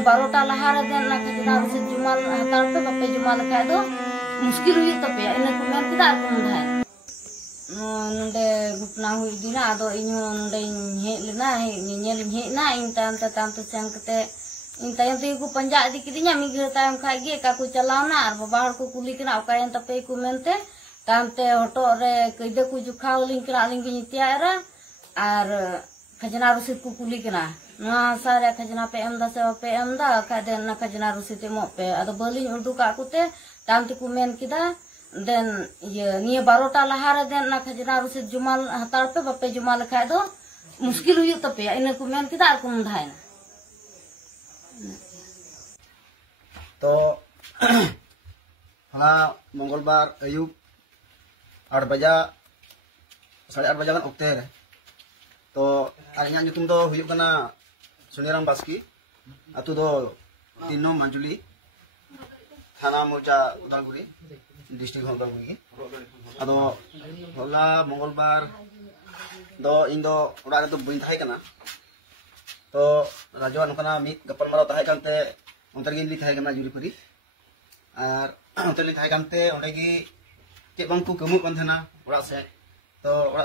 niya 12টা lahara den na khajna rusit jumal hatar pe bape jumal lekha do muskil huyuk tapi ya ina ko men kita aku mudai nonde gupna hui dina ado inyo nonde he lena nyel he na intan tam tu sang kete inta yang tu ku panja dikidinya migir tam khage ka ku chalana ar babahar ku kuli kena okayan tapi ku mente tamte oto re kide ku jukha ling kena ling nitia era ar khajna rusit ku kuli kena na sare khajna PM da se PM da kaden na khajna rusit mo pe ado bali urdu ka ku te tamte ku men kida den ye niya 12টা lahara den na khajna rusit jumal hatar pe bape jumal kha do muskil huyuk tapi ya ina ku men kida aku mudai तो हाला मंगलबार अयुब 8 बजा 8:30 बजा kan okte re तो alinya nyutum do huyuk kana Sunirang Baski atu do Tino Manjuli Thana Moja Udalguri district Udalguri ado hala मंगलबार do indo ora do buin thai kana तो rajuan kana mit gapal mara thai kante ontergi li thai kana juri pari ar ontergi thai kante ondegi ke bangku kamu kan thana ora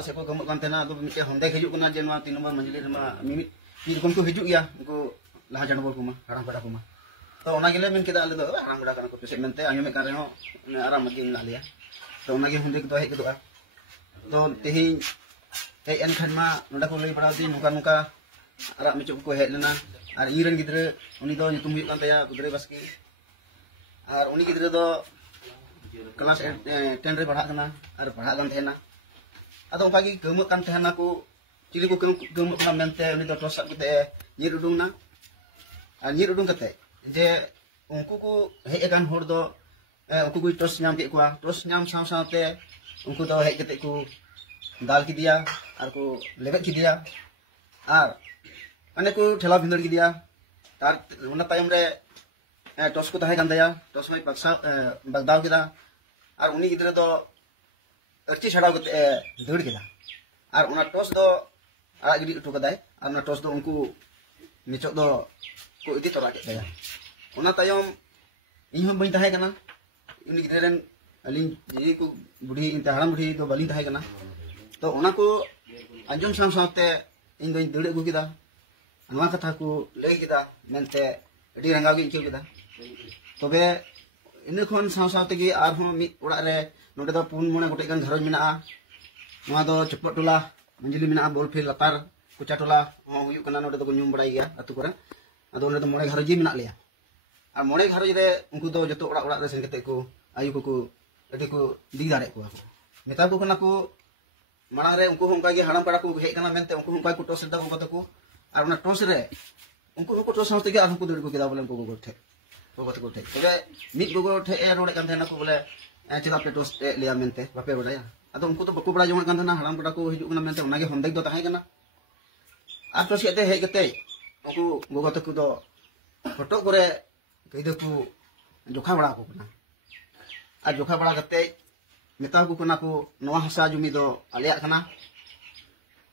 se ko kamu kan thana do mite honde hijuk kana je nwa 3 number manjili ma mimit ni kon ko hijuk ya ko laha janbol kuma haram pada kuma तो ona gile men kida ale do haram pada kana ko pese mente ayo me kare ho aram magi la liya तो ona gi honde ko he ko तो tehin hey en khanma noda ko lei pada di nuka nuka ara mecup ko he lena ar iren gidre uni do nyutum huyuk kan taya gudre baski ar uni gidre do kelas 10 re padha kana ar padha kan thena ado pagi gemuk kan thena ku cili ku gemuk kana mente uni do tosak kite nyir udung na ar nyir udung kate je unku ku hej kan hor do unku ku tos nyam ke kwa tos nyam saw te unku do hej kate ku dal ki dia ar ku lebet ki dia ar ane ku thela bindar ki dia tar una tayam re tos ku tahe kan daya tos mai baksa bagdaw kida ar uni gidre do archi chhadao kate deur kida ar una tos do ara gidi utu kadai ar una tos do unku michok do ku idi tora ke daya una tayam inho bain tahe kana uni gidre ren alin ji ku budi inta haram budi do balin tahe kana तो ona ko anjum sam samte इन दो दौड़ अगू किदा नवा कथा को लई किदा मेनते अडी रंगाव गे equal किदा तबे इन खन साव साव तेगे आर हो मि ओड़ा रे नोडे दो पुन मोने गोटे गन घरज मेना नवा दो चपट टोला मंजिली मेना बोल फिर लतार कुचा टोला हो हुयु कना नोडे दो न्यूम बड़ाई गया अतु करे अदो नोडे दो मोने घरज मेना लिया आ मोने घरज रे उनको दो जतो ओड़ा ओड़ा रे सेन कते को आयु को अडी को दी दारे को मेता को कना को माना रे उनको उनका हाड़म पड़ा को हे कना मेनते उनको उनका को टोस दा को तको और ना टोस रे उनको टोस साथे के आर को दड़ को केदा बोले उनको गोठे को ठे तबे मिट गोगो ठे ए रोडे कान थेना को बोले चिदा पे टोस लिया मेनते बापे बडाया अदो उनको तो बको बड़ा जमा कान थेना हाड़म पड़ा को हिजु कना मेनते उनागे हमदे दो ताहे कना आ टोस केते हे केते उनको गोगो तको दो फोटो करे कइदे को जोखा बड़ा को कना आ जोखा बड़ा कते मेता को कना को नवा हसा जुमी दो आलिया कना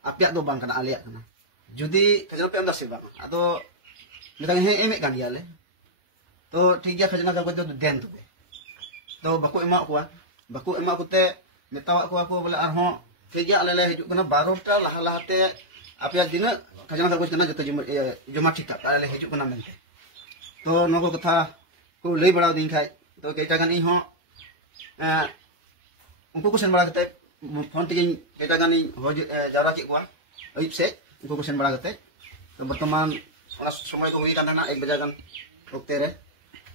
आपिया दो बांग कना आलिया कना जुदी खजना पे अंदा से बांग अदो मेता हे एमे कान याले तो ठीक गया खजना का दो देन तो बको एमा कोते मेता को बोले आर हो ठीक गया आले हिजु कना 12टा लहा लहाते आपिया दिन खजना का कना जतो जमा ठीक ता आले हिजु कना मेनते तो नको कथा को लई बड़ा दिन खाय तो केटा गनी हो उनको को सेन बड़ा कते फोन टिगिन केटा गानी हो जारा के को अइब से उनको को सेन बड़ा कते तो वर्तमान ओना समय को हुई काना 1 बजे गन ओक्ते रे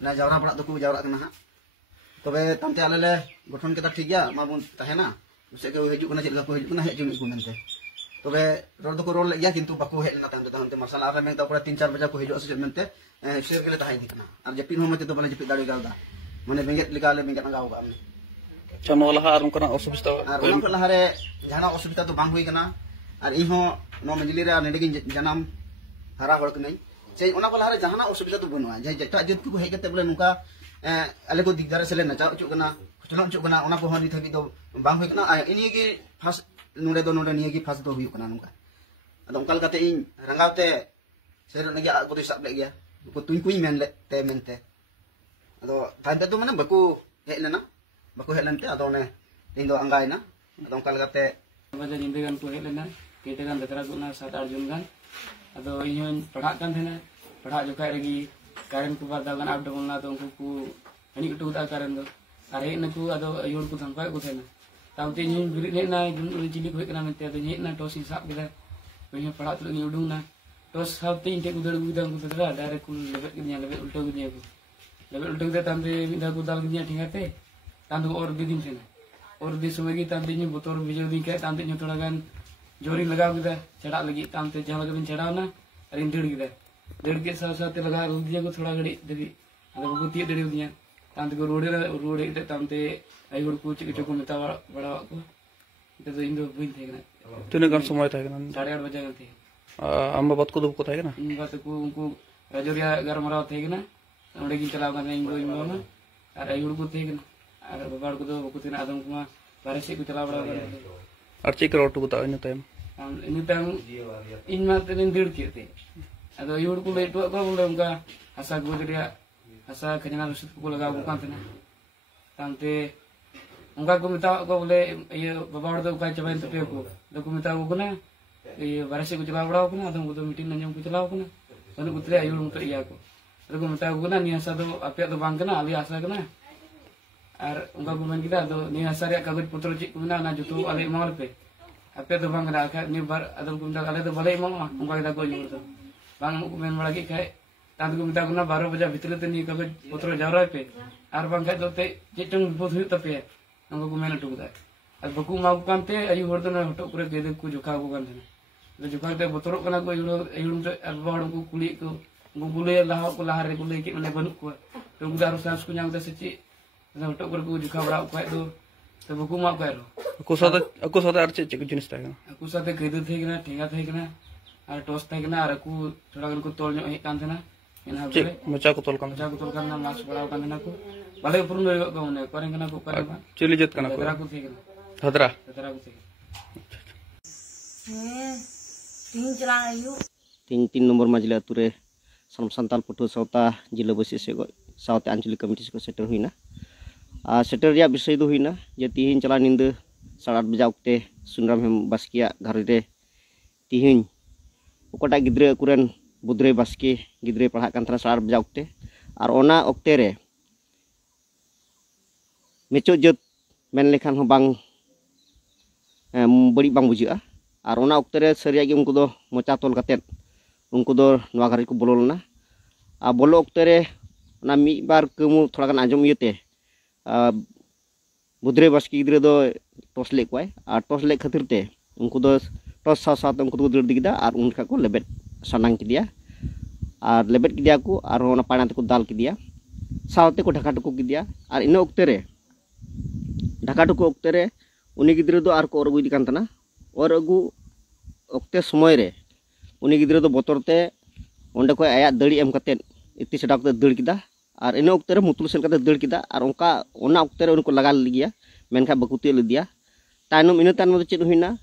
ना जावरा बड़ा दको जावरा कना हा तबे तमते आले गठन केता ठीक गया माबुन ताहेना से के हिजु कना चेलका को हिजु कना हे जुमी को मेनते तबे रोड दको रोड लगिया किंतु बाको हे ना तमते मार्शल आर्ट में तो 3-4 बजे को हिजु से मेनते से के ताहे दिकना और जपिन होमते तो बने जपि दाड़ी गालदा माने बेंगेट लिकाले बेंगेट ना गाव गामने चनो लहा आर उनका असुविधा और उनको लहा रे जाना असुविधा तो बांग हुई कना और इहो नो मंजिली रे नेडे गिन जनाम हरा हड़ कनै से ओना को लहा रे जाना असुविधा तो बनुआ जे जटा जत को हे कते बोले नुका आले को दिगदार से ले नचाव चु कना खुचलो चु कना ओना को हनी थबी तो बांग हुई कना इनी की फर्स्ट नोडे निये की फर्स्ट तो हुई कना नुका अदो उनकल कते इन रंगावते सेर नगे आगो दिस साब ले गया को तुम कुछ मेन लेते मेनते अदो तांते तो माने बको हेज लेना बको हेज लेनते अदो ने इन दो अंगायना अदो onka लगाते बजा जिंदे गान को हेज लेना केटे गान दतरा गुना 7-8 जन गान अदो इहों पढ़ा कान थेना पढ़ा जोखा रगी कारण को बार दागन आप डबलना तो उनको को हनी उठू ता कारण दो अरे नकु अदो अयोर को धमका को थेना तामते इहों बिरि हेना गुन चिली को हेकना मेनते अदो हेना टोसी साब केदा इहों पढ़ा तुल नी उडुंगना टोस साबते इनटे को दड़ गुदा को दतरा डायरेक्ट को लेबेट के लेबे उल्टो के को लेबे उल्टो के तामते मिदा को दाल के ठिंगाते तांदो और दिदिन थेना और दी समय की तांते नी बोतोर बिजो दी के तांते नी थोड़ा गान जोरी लगाव केदा चढ़ा लगी तांते जहां लगे चढ़ावना अरे इन दड़ के साथ लगा रुदिया को थोड़ा घड़ी दबी अदो को ती दड़ी दिया तांते को रोड़े ते तांते आई गुड़ को चिक को मेता बड़ा को ते तो इंदो बुइन थे ना तूने गान समय था ना 8:30 बजे गए थे आम बात को दो को था ना इन बात को उनको राजोरिया गरमराव थे ना ओंडे की चलाव करने इंदो ना और आई गुड़ को थे ना और बाबाड़ को दो को थे ना आदम को बारे से को चलाव बड़ा और चेक करो तो बता इन टाइम इन माते दड़ के थे अदो यूर को लेटो को बोले उनका हसा गुजरिया हसा खजना रसद को लगा को कान थे तांते उनका को मिता को बोले ये बाबाड़ दो का चबाइन तपे को दो को मिता को ना ये बारसे को चला बड़ा को ना तो को मीटिंग नजम को चलाव को ना तो को तले यूर मुत इया को दो को मिता को ना नि हसा दो अपे दो बांग ना आली हसा कना और उनका को मन किदा दो नि हसा रे कागज पत्र ची को ना जुतो आले माल पे अपे दो बांग ना का नि बार अदल को मिता आले दो भले मा उनका किदा को यूर दो बांग को मेन बड़ा के खाए तांत को मिता को ना 12 बजे भीतर ते नि कागज पत्र जावरा पे आर बांग खाए दो ते चिटंग बोध हुई तपे उनको को मेन टुकदा और बकु मा को कानते अयु हर दो ना हटो करे गेदे को जुखा को कान तो जुखा ते बतरो कना को यूर ते बाड़ को कुली को गुले लाह को लाहरे को ले के ने बनु को तो गुदार सांस को नाम ते सच्ची हटो करे को जुखा बड़ा को तो बकु मा को ako sada ar चेक जिनिस था aku साथे गेदे थे ना ठेगा थे ना और टॉस थे ना और aku थोड़ा गन को तोल हे कान थे ना इन हाबे मचा को तोल करना मास बड़ा कान थे ना को बाले पुरन को ने करें ना को करे चली जत कना को को थे हदरा को थे तीन चला आयु 3 नंबर माजिला तुरे सनम संताल पटु सौता जिला बसी से साउथ आंचलिक कमिटी को सेटर हुईना सेटर या विषय दो हुईना जे तिहिन चला निंद 8:30 बजे उक्ते सुनराम हेम बास्किया घर रे तिहिन ओकटा गिद्रे कुरन बुद्रे बास्की गिद्रे पढ़ा कान 8:30 बजे उक्ते और ओना उक्ते रे मेचो जत मेन लेखान हो बांग बड़ी बांग बुझा और ओना उक्ते रे सरिया गे उनको दो मोचा तोल काते उनको दो नवा घर को बोलोलना आ बोलो उक्ते रे ओना मी बार कमु थोड़ा गान आजम यते बुद्रे बास्की गिद्रे दो टॉस ले कोय और टॉस ले खातिर ते उनको दो टॉस साथ उनको दो दड़ दिगदा और उनका को लेबेट सनांग किदिया और लेबेट किदिया को और ओना पाना को दाल किदिया सावते को ढाका टुकु किदिया और इन ओक्ते रे ढाका टुकु ओक्ते रे उनी गिद्रे दो और को और गुदी कांतना और अगु ओक्ते समय रे उनी गिद्रे दो बोतर ते ओंडे को आया दड़ी एम कते इति सडा को दड़ किदा और इन ओक्ते रे मुतुल सेल कते दड़ किदा और उनका ओना ओक्ते रे उनको लगा लिगिया मेनखा बकुते लिदिया तायनम इन तायनम चेद हुईना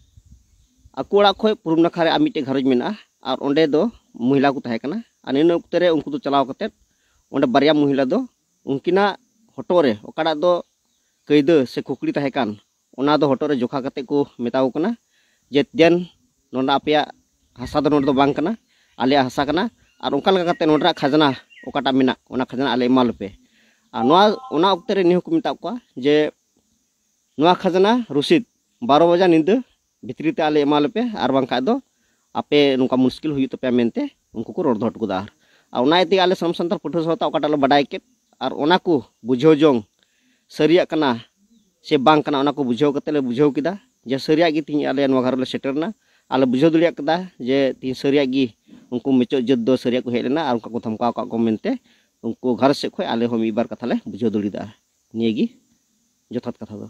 अकोड़ा खय पुरुम नखारे आमिटे घरज मेना और ओंडे दो महिला को तहे कना और इन ओक्ते रे उनको दो चलाव कते ओंडे बारिया महिला दो उनकिना हटो रे ओकाडा दो कैद से खुकड़ी तहे कान ओना दो हटो रे जोखा कते को मेताव कना जे देन नोंडा आपया हसा दो नोंडा दो बांग कना आले हसा कना और ओंका लगा कते नोंडा खजना ओकाटा मेना ओना खजना आले एमाल पे और नोआ ओना ओक्ते रे निह को मेता को जे नोआ खजना रसीद 12 बजे निंद भितरी ते आले एमाल पे और बांका दो आपे नुका मुश्किल हुई तो पे मेनते उनको को रोड धट गुदा और ओना इति आले सम संताल पठो सता ओकाटा लो बडाय के और ओना को बुझो जोंग सरिया कना से बांग कना ओना को बुझो कते ले बुझो किदा जे सरिया गी तिन आले नोआ घर ले सेटरना आले बुझो दुलिया कदा जे तिन सरिया गी उनको मेचो जद दो सरिया को हेलेना और उनका को धमका को मेनते उनको घर से खय आले हम इबार कथा ले बुझो दुलिदा नियगी जथात कथा दो।